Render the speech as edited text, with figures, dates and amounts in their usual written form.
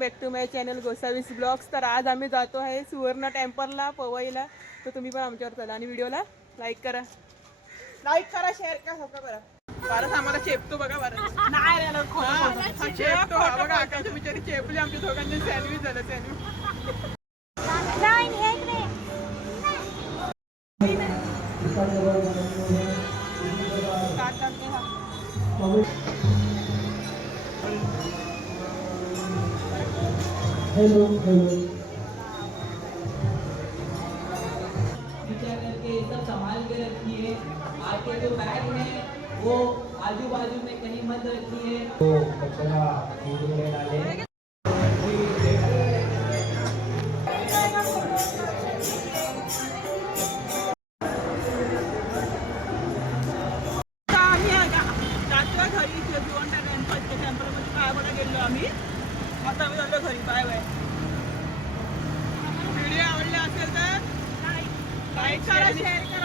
Back to my channel Gosavi's blogs. तर आज आम्ही जातो आहे सुवर्ण टेम्पलला पवईला. तर तुम्ही पण आमच्यावर चला आणि व्हिडिओला लाईक करा, शेअर करा, सबस्क्राईब करा. भारत आम्हाला चेपतो बघा. भारत नाही चेपतो बघा. आकाशच्या बिचारी चेपली. आमच्या दोघांचे सँडविच झालं. सँडविच हेलो करके सब संभाल के रखिए। आपके जो बैग है वो आजू बाजू में कहीं मत रखिए। तो कचरा में डालें। घरी भिवंडी गणपतीच्या टेम्पलमध्ये पाय पडा गेलो आम्ही. आता आम्ही जातो घरी. Bye bye. व्हिडिओ आवडला असेल तर लाईक करा, शेअर करा.